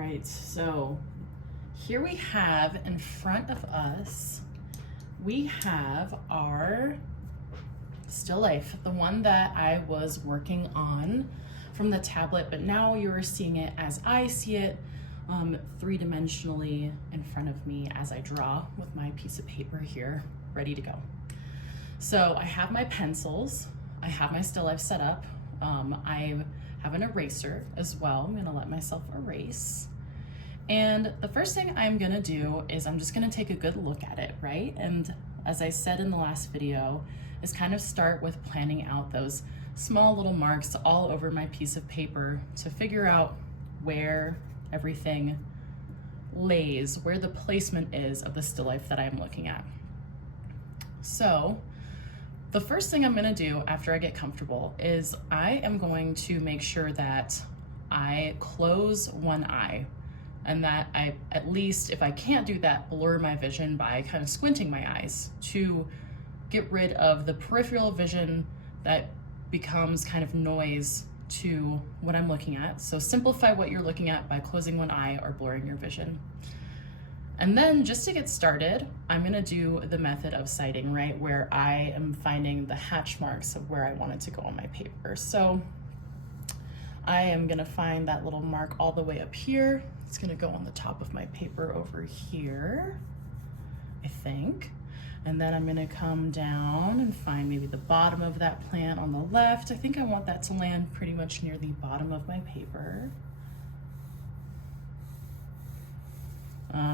right, so here we have in front of us, we have our still life, the one that I was working on from the tablet, but now you're seeing it as I see it, three-dimensionally in front of me as I draw with my piece of paper here, ready to go. So I have my pencils, I have my still life set up, I have an eraser as well. I'm gonna let myself erase. And the first thing I'm gonna do is I'm just gonna take a good look at it, right? And as I said in the last video, is kind of start with planning out those small little marks all over my piece of paper to figure out where everything lays, where the placement is of the still life that I'm looking at. So the first thing I'm gonna do after I get comfortable is I am going to make sure that I close one eye, and that I, at least if I can't do that, blur my vision by kind of squinting my eyes to get rid of the peripheral vision that becomes kind of noise to what I'm looking at. So simplify what you're looking at by closing one eye or blurring your vision. And then just to get started, I'm gonna do the method of sighting, right? Where I am finding the hatch marks of where I want it to go on my paper. So I am gonna find that little mark all the way up here. It's gonna go on the top of my paper over here, I think. And then I'm gonna come down and find maybe the bottom of that plant on the left. I think I want that to land pretty much near the bottom of my paper.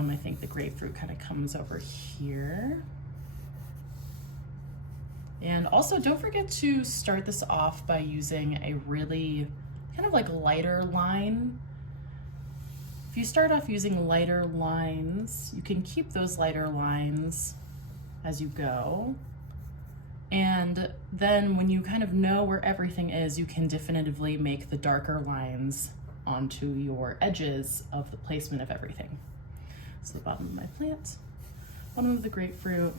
I think the grapefruit kind of comes over here. And also don't forget to start this off by using a really kind of like lighter line. If you start off using lighter lines, you can keep those lighter lines as you go. And then when you kind of know where everything is, you can definitively make the darker lines onto your edges of the placement of everything. So the bottom of my plant, bottom of the grapefruit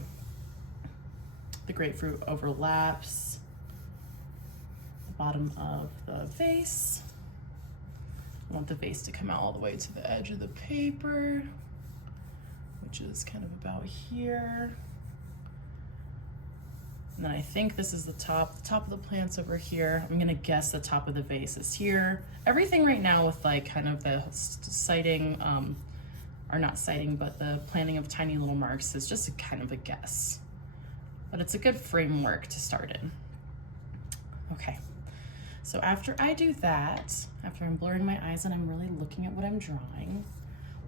overlaps the bottom of the vase. I want the vase to come out all the way to the edge of the paper, which is kind of about here. And then I think this is the top of the plant's over here. I'm gonna guess the top of the vase is here. Everything right now with like kind of the sighting, or not sighting, but the planning of tiny little marks is just a kind of a guess. But it's a good framework to start in. Okay, so after I do that, after I'm blurring my eyes and I'm really looking at what I'm drawing,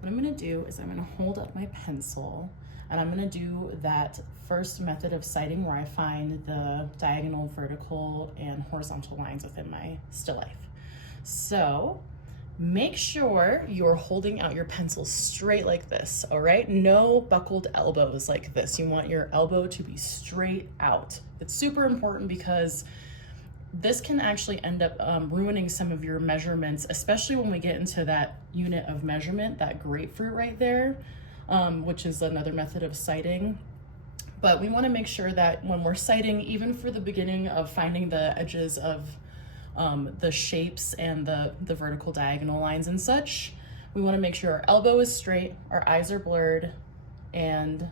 what I'm gonna do is I'm gonna hold up my pencil and I'm gonna do that first method of sighting where I find the diagonal, vertical, and horizontal lines within my still life. So make sure you're holding out your pencil straight like this, all right? No buckled elbows like this. You want your elbow to be straight out. It's super important because this can actually end up ruining some of your measurements, especially when we get into that unit of measurement, that grapefruit right there, which is another method of sighting. But we want to make sure that when we're sighting, even for the beginning of finding the edges of the shapes and the vertical diagonal lines and such, we want to make sure our elbow is straight, our eyes are blurred, and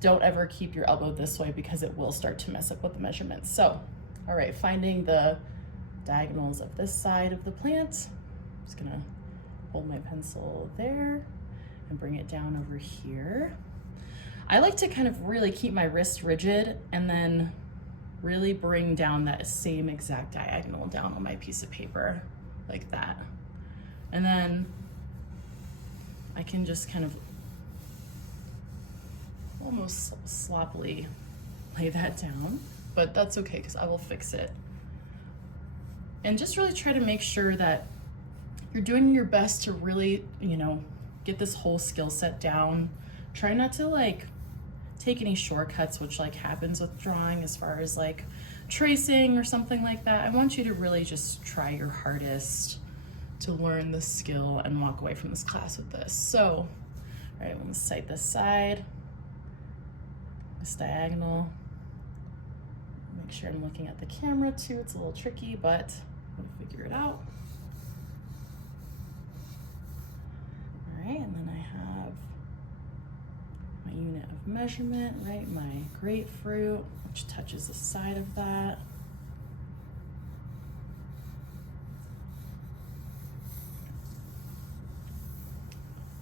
don't ever keep your elbow this way because it will start to mess up with the measurements. So, all right, finding the diagonals of this side of the plant, I'm just gonna hold my pencil there and bring it down over here. I like to kind of really keep my wrist rigid and then really bring down that same exact diagonal down on my piece of paper like that. And then I can just kind of almost sloppily lay that down, but that's okay because I will fix it. And just really try to make sure that you're doing your best to really, get this whole skill set down. Try not to like take any shortcuts, which like happens with drawing as far as like tracing or something like that. I want you to really just try your hardest to learn this skill and walk away from this class with this. So, all right, I'm gonna sight this side, this diagonal. Make sure I'm looking at the camera too. It's a little tricky, but we'll figure it out. measurement, right? My grapefruit, which touches the side of that.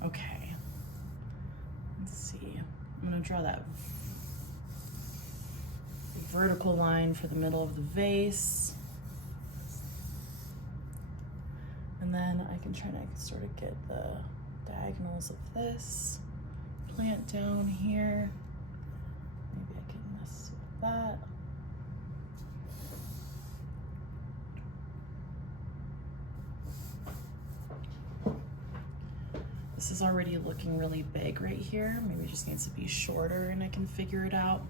Okay, let's see. I'm gonna draw that vertical line for the middle of the vase. And then I can try to sort of get the diagonals of this plant down here. Maybe I can mess with that. This is already looking really big right here. Maybe it just needs to be shorter and I can figure it out.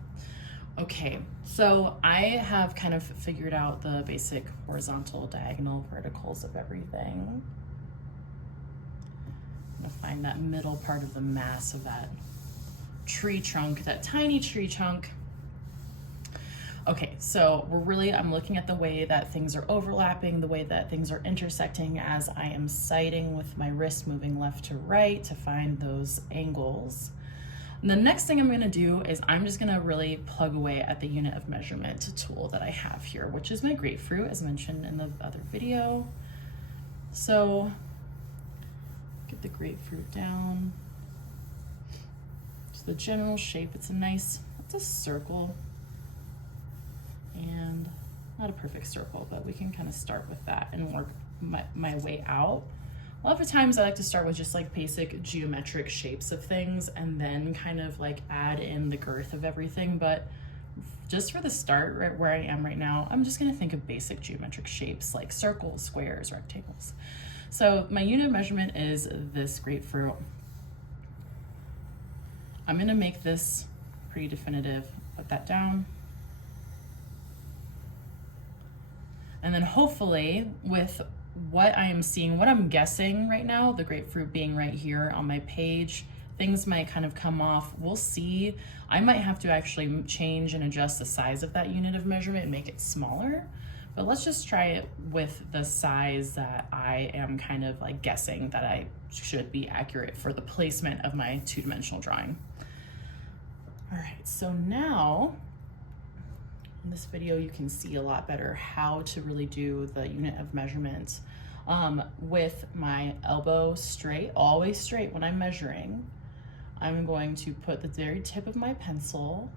Okay, so I have kind of figured out the basic horizontal, diagonal, verticals of everything. I'm gonna find that middle part of the mass of that tree trunk, that tiny tree trunk. Okay, so I'm looking at the way that things are overlapping, the way that things are intersecting as I am sighting with my wrist moving left to right to find those angles. And the next thing I'm gonna do is I'm just gonna really plug away at the unit of measurement tool that I have here, which is my grapefruit, as mentioned in the other video. So get the grapefruit down. Just the general shape, it's a circle. And not a perfect circle, but we can kind of start with that and work my way out. A lot of times I like to start with just like basic geometric shapes of things and then kind of like add in the girth of everything. But just for the start, right where I am right now, I'm just gonna think of basic geometric shapes like circles, squares, rectangles. So my unit of measurement is this grapefruit. I'm gonna make this pretty definitive, put that down. And then hopefully with what I am seeing, what I'm guessing right now, the grapefruit being right here on my page, things might kind of come off. We'll see. I might have to actually change and adjust the size of that unit of measurement and make it smaller. But let's just try it with the size that I am kind of like guessing that I should be accurate for the placement of my two-dimensional drawing. All right, so now in this video, you can see a lot better how to really do the unit of measurement with my elbow straight, always straight when I'm measuring. I'm going to put the very tip of my pencil,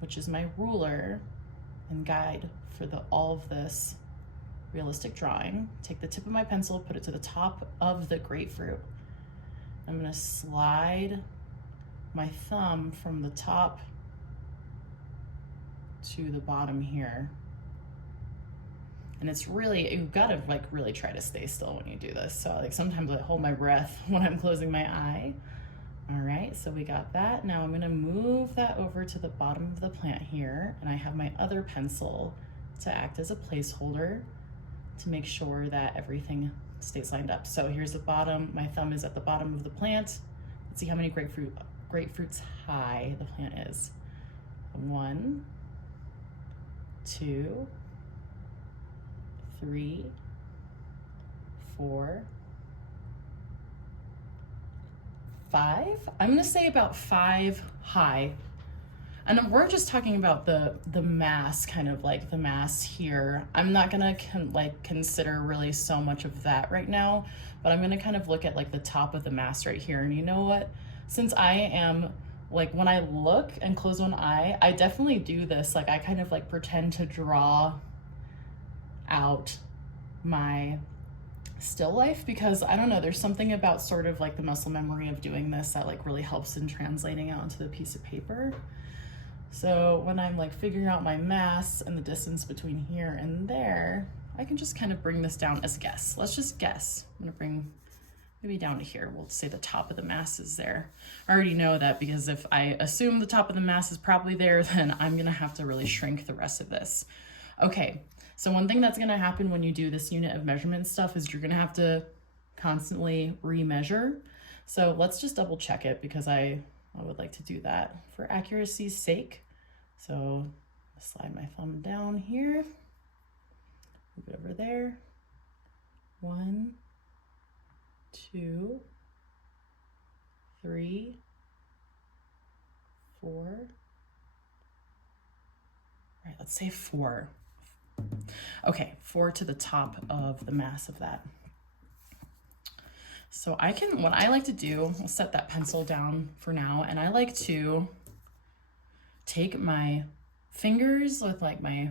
which is my ruler and guide for all of this realistic drawing. Take the tip of my pencil, put it to the top of the grapefruit. I'm gonna slide my thumb from the top to the bottom here. And it's really, you've got to like really try to stay still when you do this. So like sometimes I hold my breath when I'm closing my eye. All right, so we got that. Now I'm gonna move that over to the bottom of the plant here, and I have my other pencil to act as a placeholder to make sure that everything stays lined up. So here's the bottom, my thumb is at the bottom of the plant. Let's see how many grapefruits high the plant is. 1, 2, 3, 4, 5. I'm gonna say about 5 high. And we're just talking about the mass, kind of like the mass here. I'm not gonna consider really so much of that right now, but I'm gonna kind of look at like the top of the mass right here. And you know what? Since I am like, when I look and close one eye, I definitely do this. Like I kind of like pretend to draw out my still life, because I don't know, there's something about sort of like the muscle memory of doing this that like really helps in translating out onto the piece of paper. So when I'm like figuring out my mass and the distance between here and there, I can just kind of bring this down as guess. Let's just guess. I'm gonna bring maybe down to here. We'll say the top of the mass is there. I already know that, because if I assume the top of the mass is probably there, then I'm gonna have to really shrink the rest of this. Okay, so one thing that's gonna happen when you do this unit of measurement stuff is you're gonna have to constantly remeasure. So let's just double check it, because I would like to do that for accuracy's sake. So slide my thumb down here, move it over there. 1, 2, 3, 4. All right, let's say 4. Okay, 4 to the top of the mass of that. So what I like to do, I'll set that pencil down for now, and I like to take my fingers with like my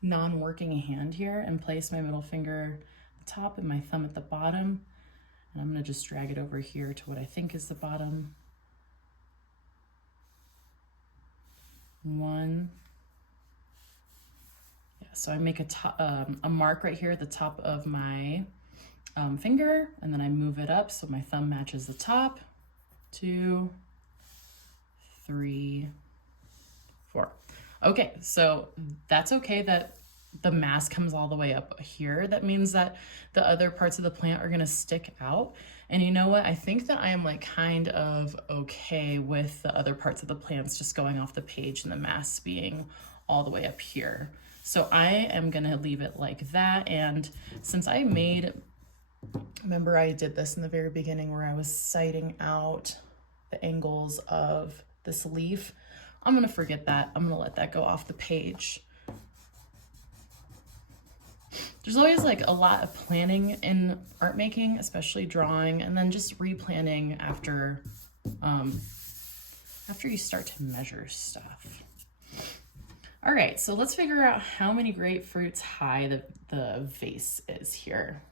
non-working hand here and place my middle finger at the top and my thumb at the bottom. And I'm gonna just drag it over here to what I think is the bottom. 1. Yeah, so I make a mark right here at the top of my finger, and then I move it up so my thumb matches the top. 2, 3, 4. Okay, so that's okay that the mass comes all the way up here. That means that the other parts of the plant are gonna stick out. And you know what? I think that I am like kind of okay with the other parts of the plants just going off the page and the mass being all the way up here. So I am gonna leave it like that. And since remember I did this in the very beginning where I was sighting out the angles of this leaf, I'm gonna forget that. I'm gonna let that go off the page. There's always like a lot of planning in art making, especially drawing, and then just replanning after you start to measure stuff. All right, so let's figure out how many grapefruits high the vase is here.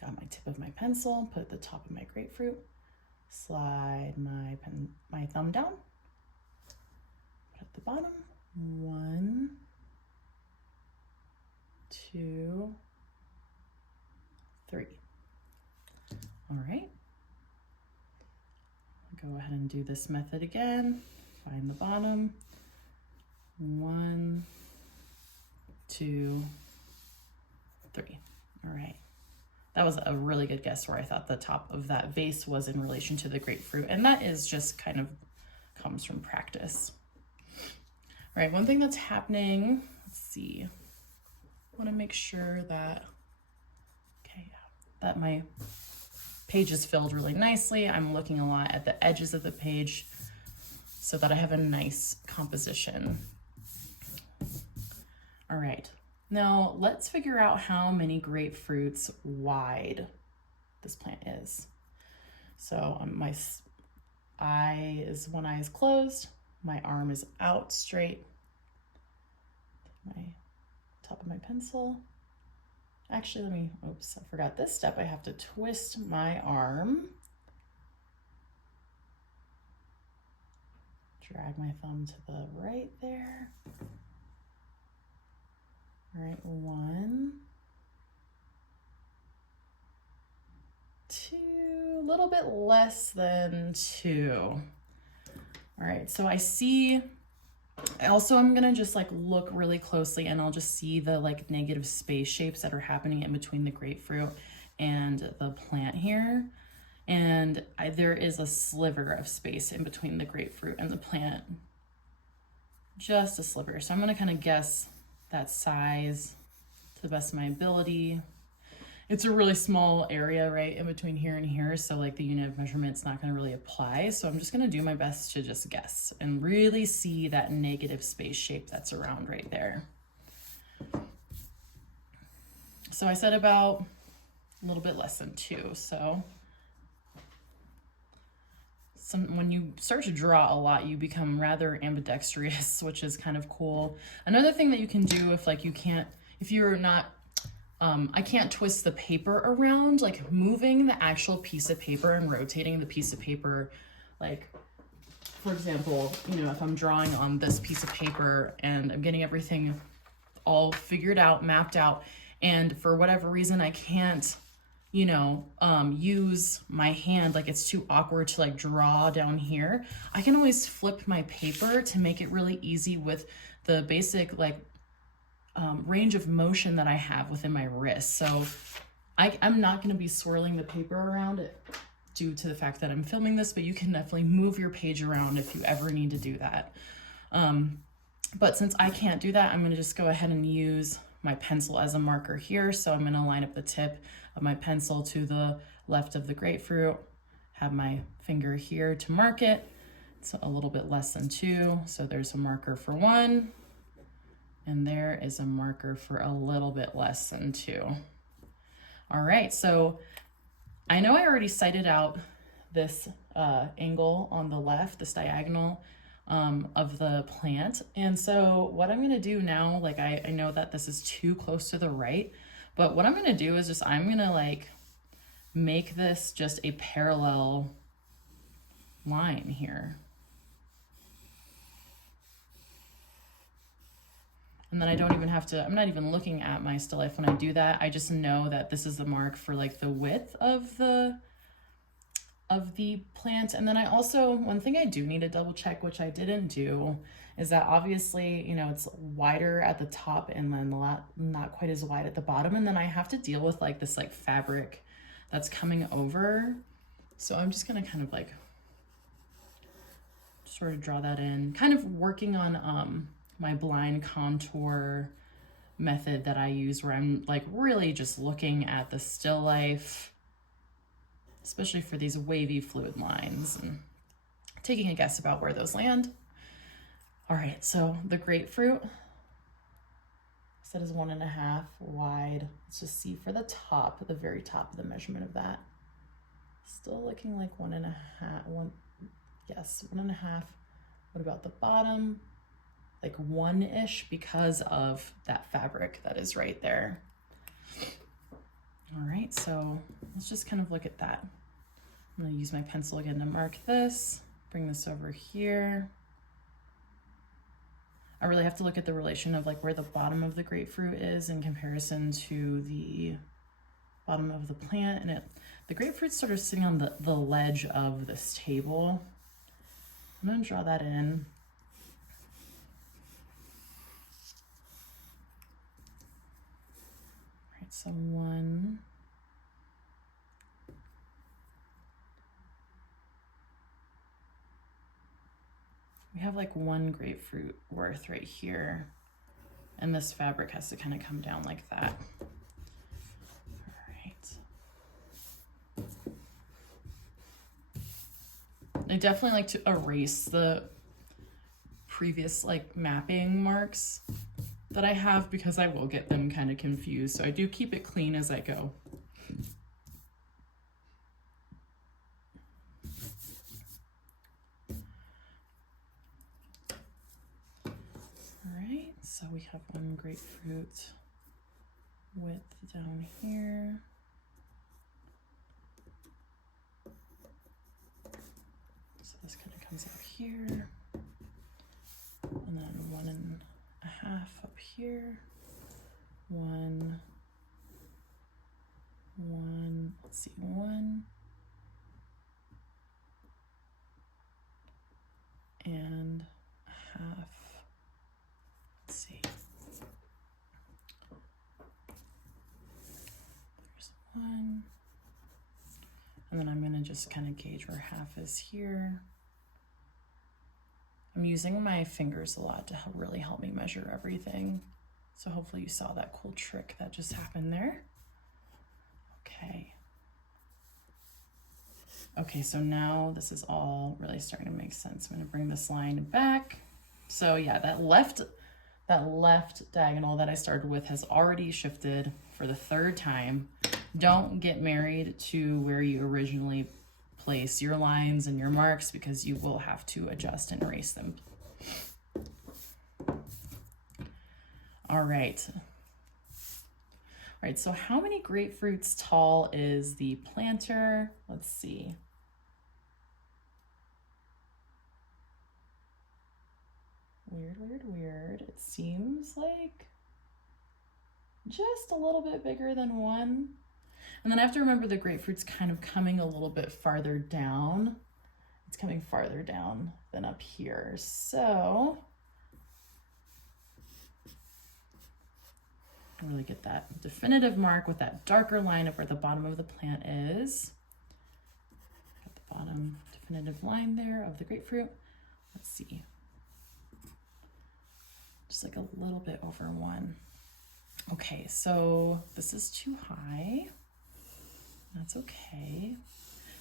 Got my tip of my pencil, put at the top of my grapefruit, slide my thumb down, put at the bottom, 1, 2, 3. All right. Go ahead and do this method again. Find the bottom. 1, 2, 3. All right. That was a really good guess where I thought the top of that vase was in relation to the grapefruit. And that is just kind of comes from practice. All right, one thing that's happening, let's see. I want to make sure that, that my page is filled really nicely. I'm looking a lot at the edges of the page so that I have a nice composition. All right, now let's figure out how many grapefruits wide this plant is. So my eye is, one eye is closed, my arm is out straight, my top of my pencil. Actually, oops, I forgot this step. I have to twist my arm. Drag my thumb to the right there. All right, 1, 2, a little bit less than 2. All right, so I see, I'm gonna just like look really closely and I'll just see the like negative space shapes that are happening in between the grapefruit and the plant here. And there is a sliver of space in between the grapefruit and the plant, just a sliver. So I'm gonna kind of guess that size to the best of my ability. It's a really small area right in between here and here, so like the unit of measurement's not gonna really apply. So I'm just gonna do my best to just guess and really see that negative space shape that's around right there. So I said about a little bit less than 2. So when you start to draw a lot, you become rather ambidextrous, which is kind of cool. Another thing that you can do if you're not, I can't twist the paper around, like moving the actual piece of paper and rotating the piece of paper. Like, for example, if I'm drawing on this piece of paper and I'm getting everything all figured out, mapped out, and for whatever reason, I can't, use my hand, like it's too awkward to like draw down here, I can always flip my paper to make it really easy with the basic range of motion that I have within my wrist. So I'm not going to be swirling the paper around it due to the fact that I'm filming this, but you can definitely move your page around if you ever need to do that. But since I can't do that, I'm going to just go ahead and use my pencil as a marker here. So I'm going to line up the tip of my pencil to the left of the grapefruit, have my finger here to mark it, It's a little bit less than 2, so there's a marker for 1, and there is a marker for a little bit less than 2. All right, so I know I already cited out this angle on the left, this diagonal of the plant. And so what I'm gonna do now, like I know that this is too close to the right, but what I'm gonna do is just, I'm gonna like make this just a parallel line here. And then I don't even have to, I'm not even looking at my still life when I do that. I just know that this is the mark for like the width of the plant. And then I also, one thing I do need to double check, which I didn't do, is that obviously, you know, it's wider at the top and then not quite as wide at the bottom. And then I have to deal with like this like fabric that's coming over. So I'm just gonna kind of like sort of draw that in, kind of working on my blind contour method that I use, where I'm like really just looking at the still life, especially for these wavy fluid lines, and taking a guess about where those land. All right, so the grapefruit set is 1.5 wide. Let's just see for the top, the very top of the measurement of that. Still looking like 1.5, yes, 1.5. What about the bottom? Like 1-ish, because of that fabric that is right there. All right, so let's just kind of look at that. I'm gonna use my pencil again to mark this, bring this over here. I really have to look at the relation of like where the bottom of the grapefruit is in comparison to the bottom of the plant. And the grapefruit's sort of sitting on the ledge of this table. I'm gonna draw that in. All right, so 1. We have like 1 grapefruit worth right here, and this fabric has to kind of come down like that. All right. I definitely like to erase the previous like mapping marks that I have, because I will get them kind of confused. So I do keep it clean as I go. So we have 1 grapefruit width down here. So this kind of comes out here. And then 1.5 up here. 1, let's see, 1. And 1/2. Let's see. There's 1. And then I'm going to just kind of gauge where 1/2 is here. I'm using my fingers a lot to really help me measure everything. So hopefully you saw that cool trick that just happened there. Okay. Okay, so now this is all really starting to make sense. I'm going to bring this line back. So yeah, that left diagonal that I started with has already shifted for the 3rd time. Don't get married to where you originally place your lines and your marks, because you will have to adjust and erase them. All right. All right, so how many grapefruits tall is the planter? Let's see. Weird. It seems like just a little bit bigger than 1. And then I have to remember the grapefruit's kind of coming a little bit farther down. It's coming farther down than up here. So I really get that definitive mark with that darker line of where the bottom of the plant is. Got the bottom definitive line there of the grapefruit. Let's see. Just like a little bit over 1. Okay, so this is too high. That's okay.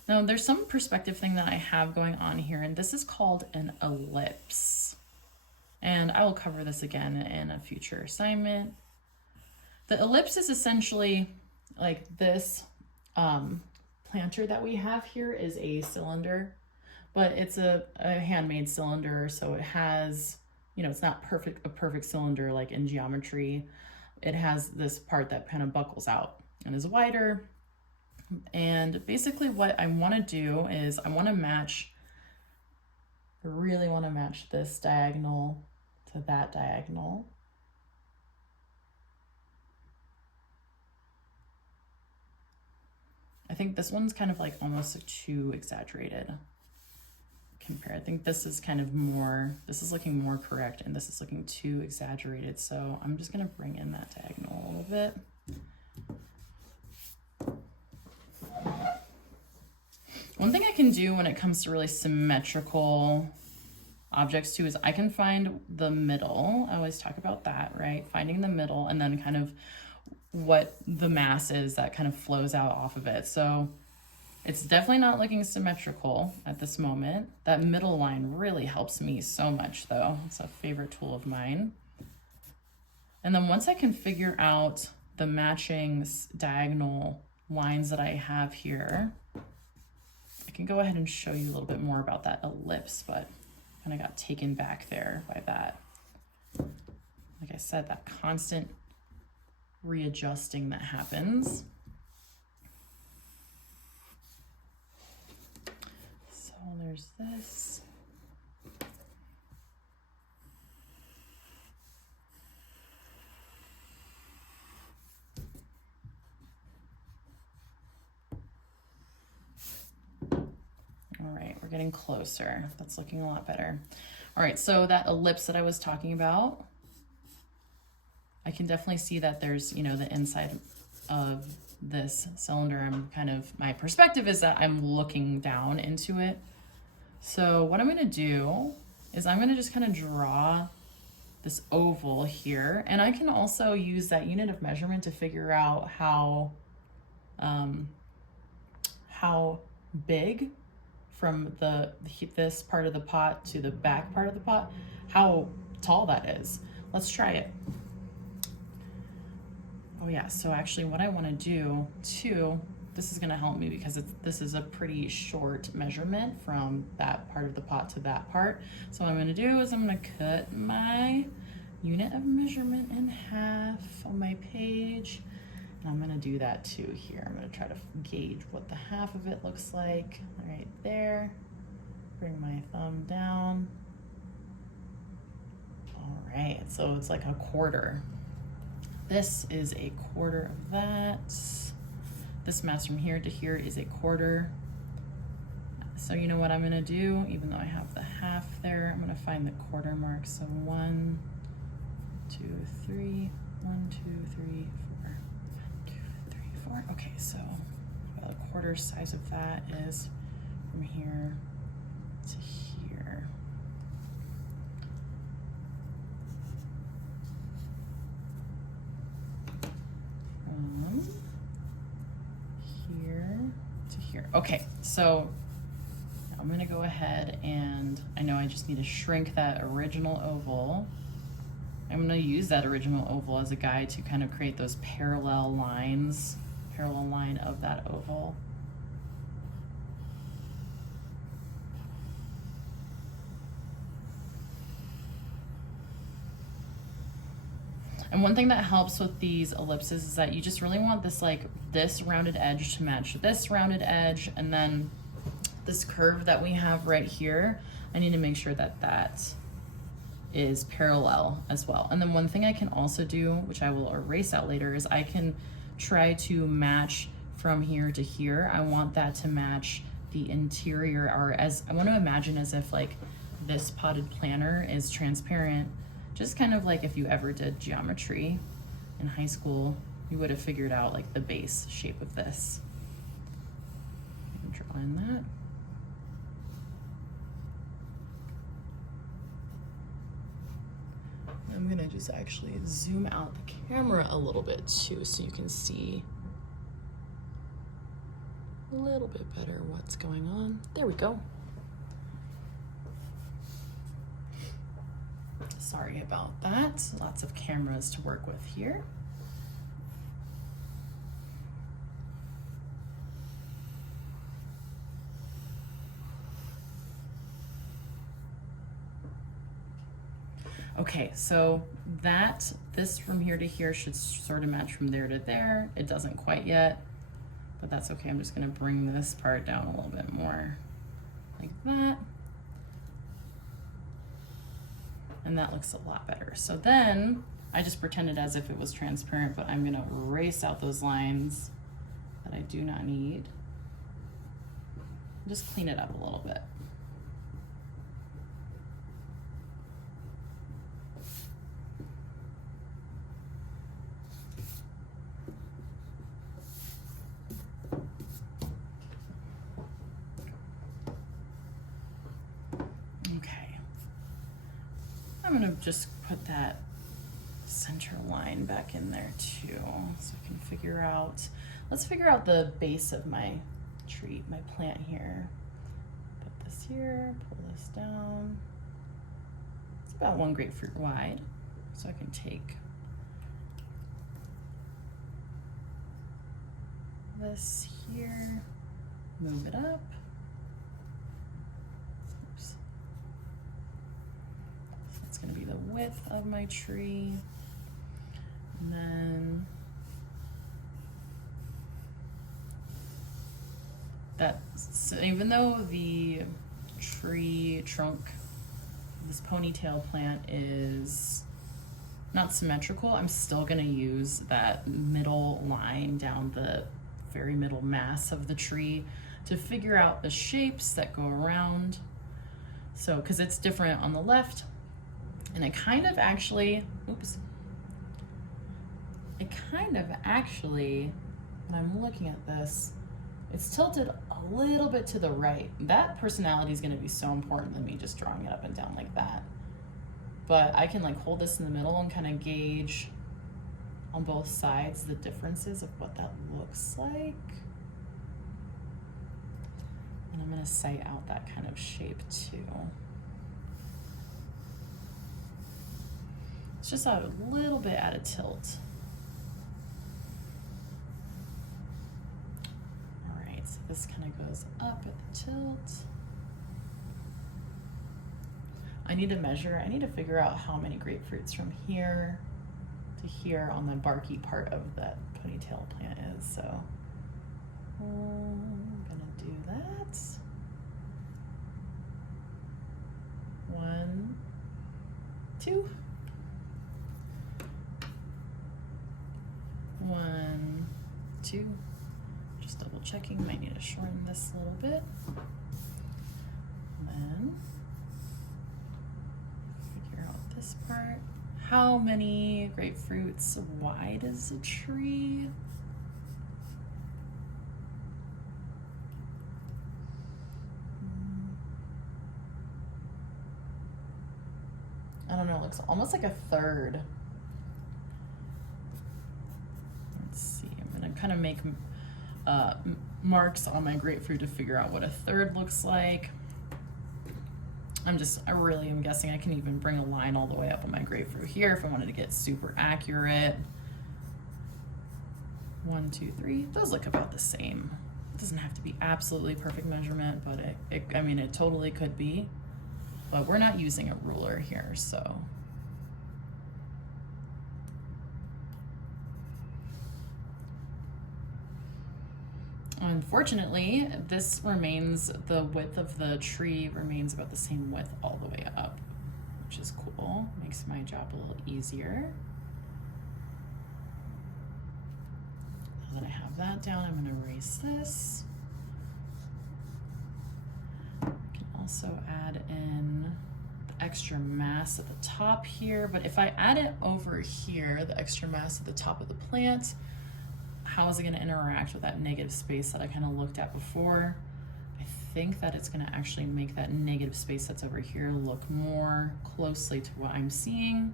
Now there's some perspective thing that I have going on here, and this is called an ellipse. And I will cover this again in a future assignment. The ellipse is essentially like this planter that we have here is a cylinder, but it's a handmade cylinder, so it has, you know, it's not a perfect cylinder like in geometry. It has this part that kind of buckles out and is wider. And basically what I want to do is I really want to match this diagonal to that diagonal. I think this one's kind of like almost too exaggerated compared. I think this is kind of more, this is looking more correct and this is looking too exaggerated. So I'm just going to bring in that diagonal a little bit. One thing I can do when it comes to really symmetrical objects too is I can find the middle. I always talk about that, right? Finding the middle and then kind of what the mass is that kind of flows out off of it. So it's definitely not looking symmetrical at this moment. That middle line really helps me so much though. It's a favorite tool of mine. And then once I can figure out the matching diagonal lines that I have here, I can go ahead and show you a little bit more about that ellipse, but kind of got taken back there by that. Like I said, that constant readjusting that happens. So there's this. All right, we're getting closer. That's looking a lot better. All right, so that ellipse that I was talking about, I can definitely see that there's, you know, the inside of this cylinder. I'm kind of, my perspective is that I'm looking down into it. So what I'm going to do is I'm going to just kind of draw this oval here. And I can also use that unit of measurement to figure out how big from this part of the pot to the back part of the pot, how tall that is. Let's try it. Oh yeah, so actually what I want to do too, this is going to help me because this is a pretty short measurement from that part of the pot to that part. So what I'm going to do is I'm going to cut my unit of measurement in half on my page. And I'm going to do that too here. I'm going to try to gauge what the half of it looks like right there. Bring my thumb down. All right, so it's like a quarter. This is a quarter of that. This mass from here to here is a quarter. So you know what I'm gonna do, even though I have the half there, I'm gonna find the quarter mark. So 1, 2, 3, 1, 2, 3, 4, 1, 2, 3, 4. Okay, so a quarter size of that is from here to here. Here to here. Okay, so I'm going to go ahead and I know I just need to shrink that original oval. I'm going to use that original oval as a guide to kind of create those parallel lines, parallel line of that oval. And one thing that helps with these ellipses is that you just really want this, like this rounded edge to match this rounded edge, and then this curve that we have right here, I need to make sure that that is parallel as well. And then one thing I can also do, which I will erase out later, is I can try to match from here to here. I want that to match the interior, or as I want to imagine as if like this potted planter is transparent. Just kind of like if you ever did geometry in high school, you would have figured out like the base shape of this. I'm drawing that. I'm gonna just actually zoom out the camera a little bit too so you can see a little bit better what's going on. There we go. Sorry about that. Lots of cameras to work with here. Okay, so this from here to here should sort of match from there to there. It doesn't quite yet, but that's okay. I'm just gonna bring this part down a little bit more like that. And that looks a lot better. So then I just pretended as if it was transparent, but I'm gonna erase out those lines that I do not need. Just clean it up a little bit. I'm gonna just put that center line back in there too, so I can figure out, let's figure out the base of my tree, my plant here. Put this here, pull this down. It's about 1 grapefruit wide, so I can take this here, move it up. Going to be the width of my tree, and then so even though the tree trunk, this ponytail plant is not symmetrical, I'm still going to use that middle line down the very middle mass of the tree to figure out the shapes that go around. So because it's different on the left. And it kind of actually, when I'm looking at this, it's tilted a little bit to the right. That personality is going to be so important than me just drawing it up and down like that. But I can like hold this in the middle and kind of gauge on both sides the differences of what that looks like. And I'm going to sight out that kind of shape too. It's just a little bit at a tilt. All right, so this kind of goes up at the tilt. I need to measure, I need to figure out how many grapefruits from here to here on the barky part of that ponytail plant is, so I'm gonna do that. 1, 2. 1, 2, just double checking, might need to shorten this a little bit. And then figure out this part. How many grapefruits wide is the tree? I don't know, it looks almost like a third. Kind of make marks on my grapefruit to figure out what a third looks like. I really am guessing I can even bring a line all the way up on my grapefruit here if I wanted to get super accurate. 1, 2, 3, those look about the same. It doesn't have to be absolutely perfect measurement, but I mean, it totally could be, but we're not using a ruler here, so. Unfortunately, this remains, the width of the tree remains about the same width all the way up, which is cool. Makes my job a little easier. Now that I have that down, I'm going to erase this. I can also add in the extra mass at the top here, but if I add it over here, the extra mass at the top of the plant, how is it going to interact with that negative space that I kind of looked at before? I think that it's going to actually make that negative space that's over here look more closely to what I'm seeing.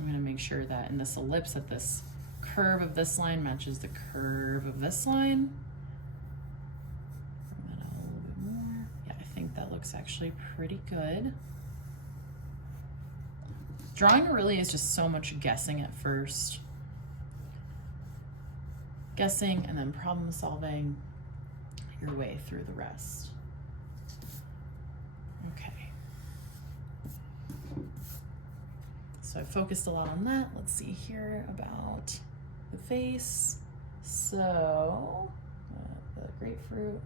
I'm gonna make sure that in this ellipse that this curve of this line matches the curve of this line. Bring that out a little bit more. Yeah, I think that looks actually pretty good. Drawing really is just so much guessing at first. Guessing and then problem solving your way through the rest. Okay. So I focused a lot on that. Let's see here about the face. So the grapefruit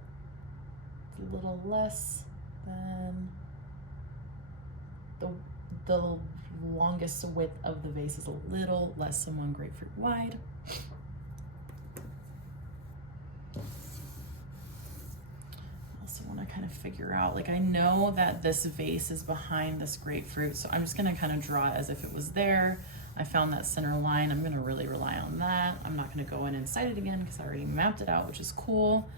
is a little less than the longest width of the vase is a little less than 1 grapefruit wide. Also want to kind of figure out, like I know that this vase is behind this grapefruit, so I'm just going to kind of draw it as if it was there. I found that center line. I'm going to really rely on that. I'm not going to go in and cite it again because I already mapped it out, which is cool.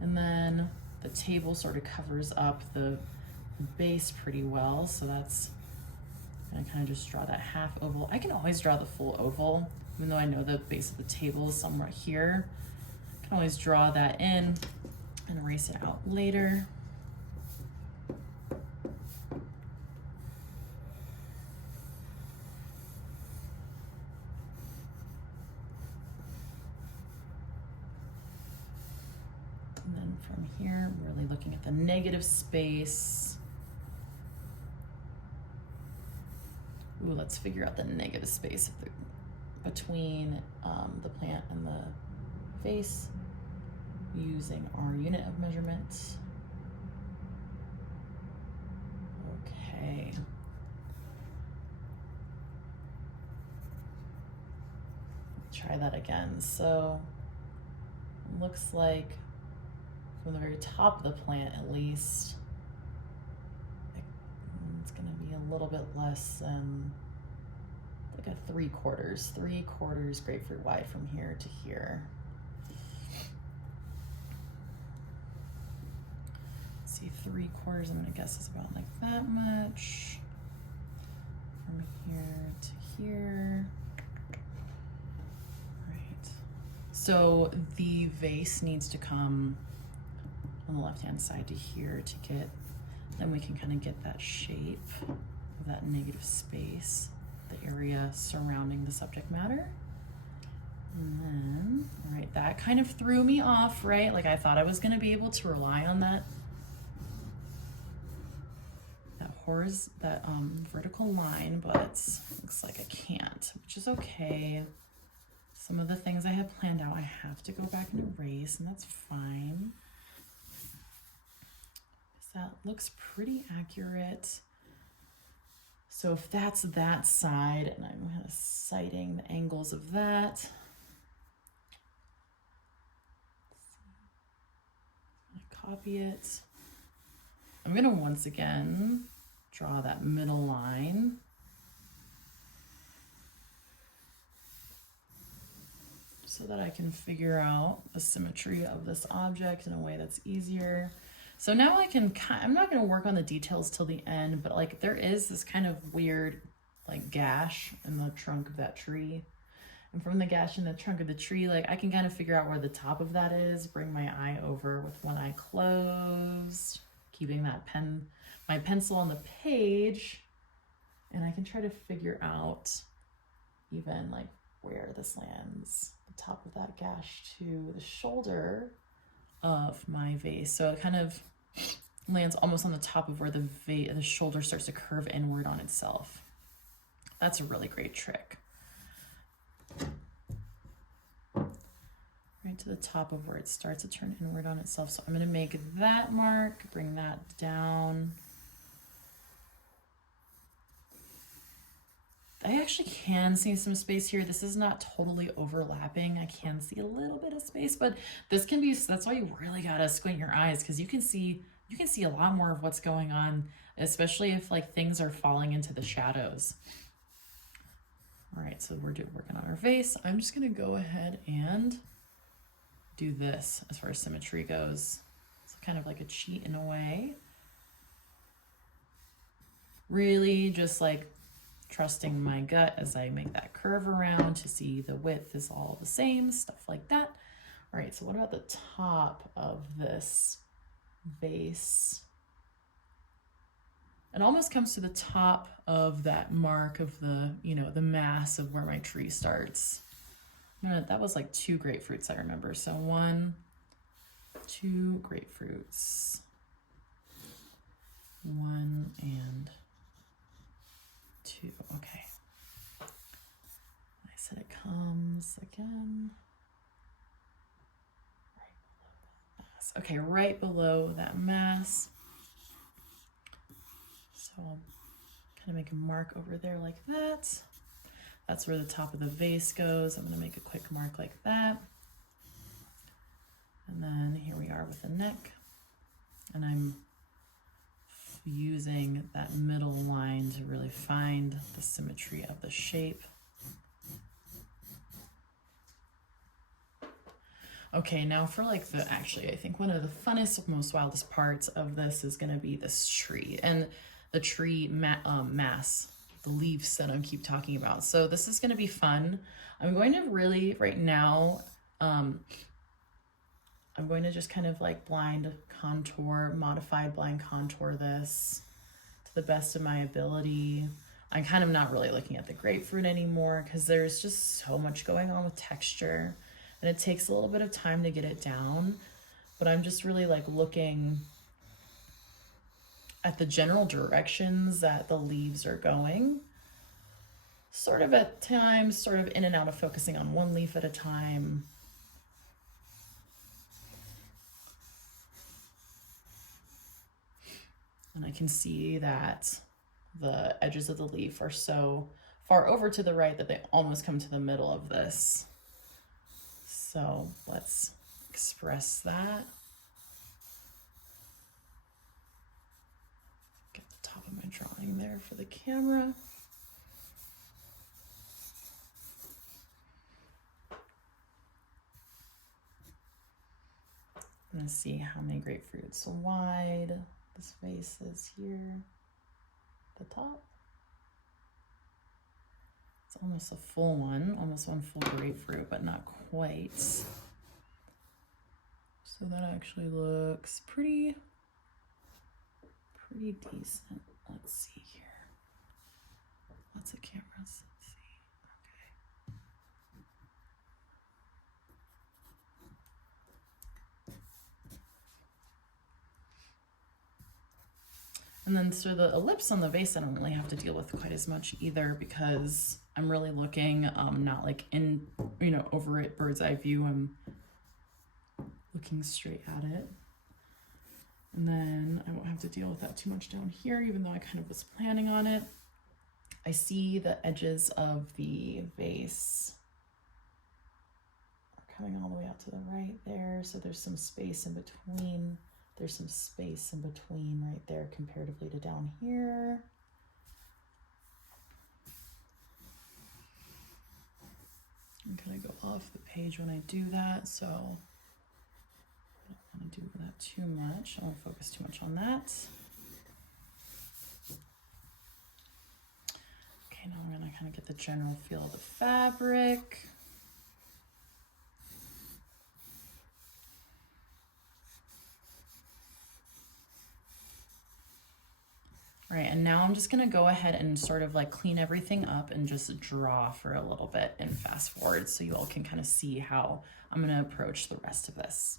And then the table sort of covers up the base pretty well, so that's going to kind of just draw that half oval. I can always draw the full oval, even though I know the base of the table is somewhere here. I can always draw that in and erase it out later. And then from here, really looking at the negative space. Ooh, let's figure out the negative space of between the plant and the vase using our unit of measurement. Okay. Try that again. So it looks like from the very top of the plant, at least, it's going to be a little bit less than like a 3/4 grapefruit wide from here to here. Let's see, 3/4, I'm going to guess is about like that much. From here to here. Right. So the vase needs to come on the left-hand side to here to get, then we can kind of get that shape of that negative space, the area surrounding the subject matter. And then, all right, that kind of threw me off, right? Like I thought I was going to be able to rely on that vertical line, but looks like I can't, which is okay. Some of the things I have planned out, I have to go back and erase, and that's fine. That looks pretty accurate. So if that's that side, and I'm kind of citing the angles of that, I copy it. I'm gonna once again draw that middle line. So that I can figure out the symmetry of this object in a way that's easier. So now I'm not going to work on the details till the end, but like there is this kind of weird like gash in the trunk of that tree. And from the gash in the trunk of the tree, like I can kind of figure out where the top of that is, bring my eye over with one eye closed, keeping that my pencil on the page. And I can try to figure out even like where this lands, the top of that gash to the shoulder of my vase. So it kind of lands almost on the top of where the shoulder starts to curve inward on itself. That's a really great trick. Right to the top of where it starts to turn inward on itself. So I'm going to make that mark, bring that down. I actually can see some space here. This is not totally overlapping. I can see a little bit of space, but this can be, that's why you really gotta squint your eyes, because you can see a lot more of what's going on, especially if like things are falling into the shadows. All right, so we're working on our vase. I'm just gonna go ahead and do this as far as symmetry goes. It's kind of like a cheat in a way. Really just like trusting my gut as I make that curve around to see the width is all the same, stuff like that. All right, so what about the top of this vase? It almost comes to the top of that mark of the, you know, the mass of where my tree starts. That was like 2 grapefruits, I remember. So 1, 2 grapefruits. 1 and 2. Okay. I said it comes again. Okay, right below that mass. So I'll kind of make a mark over there like that. That's where the top of the vase goes. I'm going to make a quick mark like that. And then here we are with the neck. And I'm using that middle line to really find the symmetry of the shape. Okay, now for like actually I think one of the funnest, most wildest parts of this is going to be this tree and the tree mass, the leaves that I keep talking about. So this is going to be fun. I'm going to really right now, I'm going to just kind of like blind contour, modified blind contour this to the best of my ability. I'm kind of not really looking at the grapefruit anymore because there's just so much going on with texture. And it takes a little bit of time to get it down, but I'm just really like looking at the general directions that the leaves are going. Sort of at times, sort of in and out of focusing on one leaf at a time. And I can see that the edges of the leaf are so far over to the right that they almost come to the middle of this. So let's express that. Get the top of my drawing there for the camera. I'm gonna see how many grapefruits wide this vase is here. The top. It's almost a full one, almost one full grapefruit, but not quite. So that actually looks pretty decent. Let's see here. Lots of cameras. Let's see. Okay. And then so the ellipse on the vase I don't really have to deal with quite as much either because I'm really looking not like in, you know, over it bird's eye view. I'm looking straight at it. And then I won't have to deal with that too much down here, even though I kind of was planning on it. I see the edges of the vase are coming all the way out to the right there. So there's some space in between. There's some space in between right there comparatively to down here. I'm gonna go off the page when I do that, so I don't want to do that too much. I don't want to focus too much on that. Okay, now we're gonna kind of get the general feel of the fabric. All right, and now I'm just gonna go ahead and sort of like clean everything up and just draw for a little bit and fast forward so you all can kind of see how I'm gonna approach the rest of this.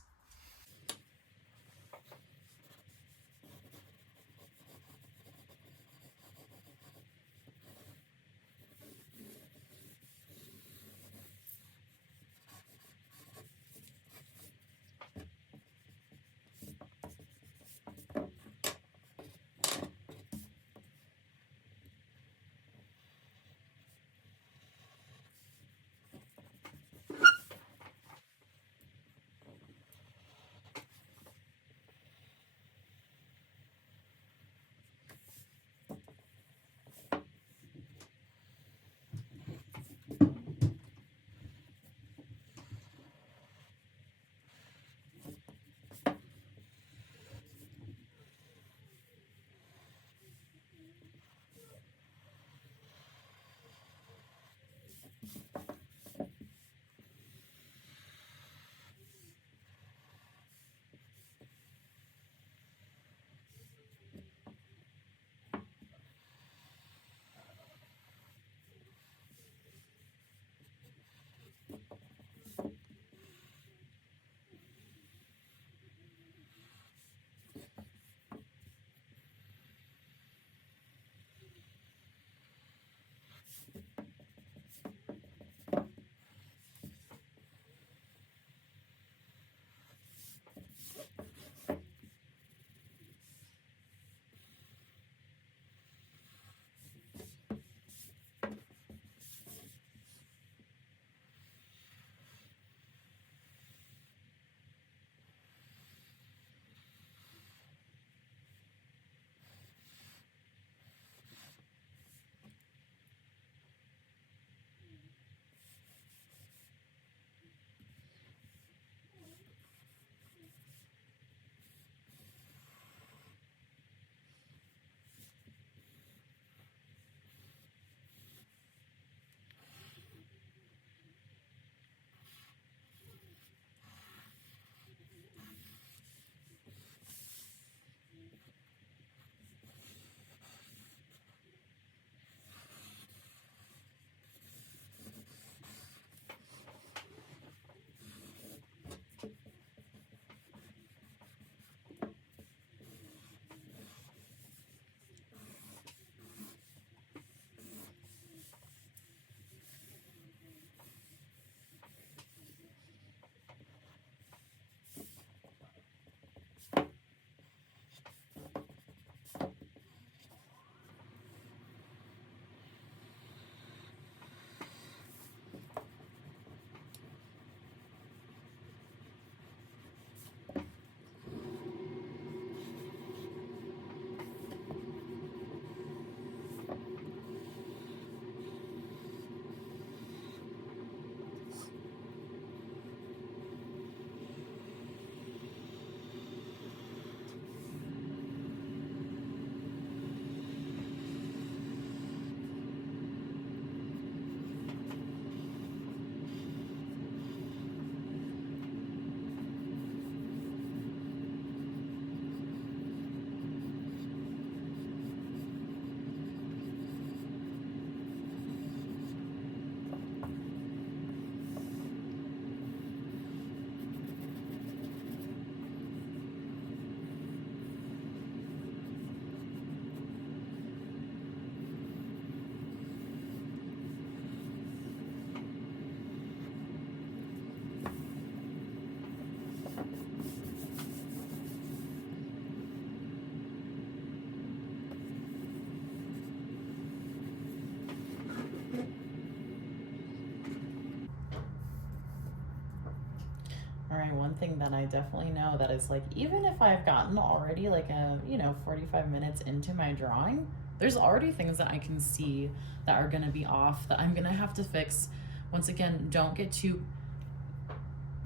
right, one thing that I definitely know that is like, even if I've gotten already like 45 minutes into my drawing, there's already things that I can see that are gonna be off that I'm gonna have to fix. Once again, don't get too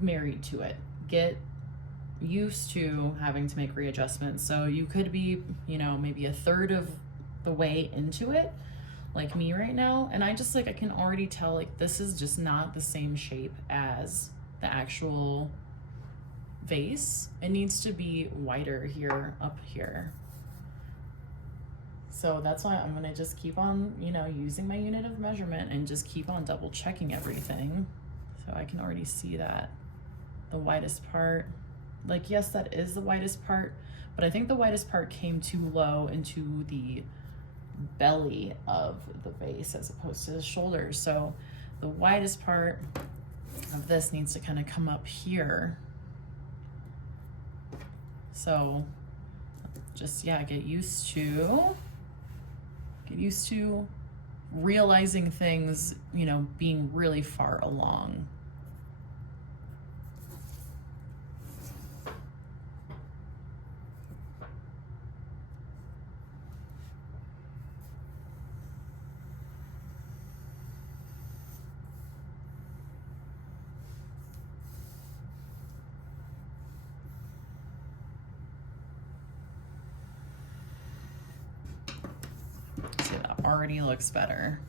married to it. Get used to having to make readjustments. So you could be, maybe a third of the way into it, like me right now, and I can already tell like this is just not the same shape as the actual vase. It needs to be wider here, up here. So that's why I'm gonna just keep on, using my unit of measurement and just keep on double checking everything. So I can already see that the widest part, like, yes, that is the widest part, but I think the widest part came too low into the belly of the vase as opposed to the shoulders. So the widest part of this needs to kind of come up here. So just, get used to realizing things, being really far along. See, that already looks better.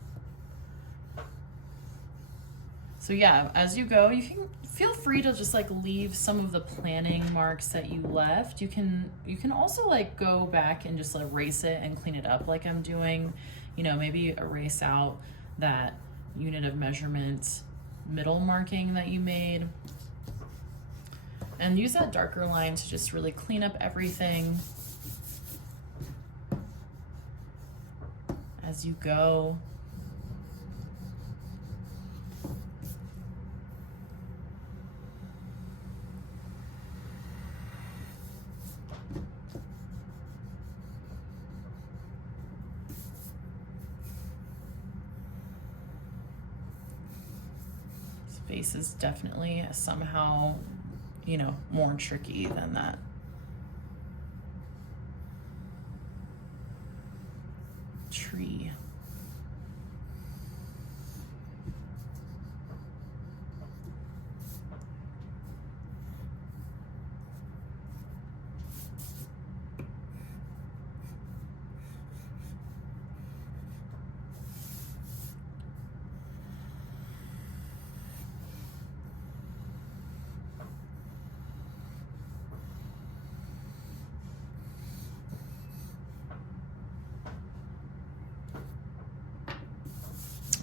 So yeah, as you go, you can feel free to just like leave some of the planning marks that you left. You can also like go back and just erase it and clean it up like I'm doing. Maybe erase out that unit of measurement middle marking that you made. And use that darker line to just really clean up everything as you go. This face is definitely somehow, more tricky than that. Tree.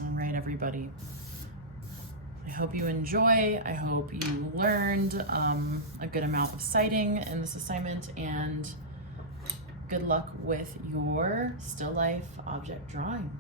All right, everybody. I hope you enjoy. I hope you learned a good amount of sighting in this assignment, and good luck with your still life object drawing.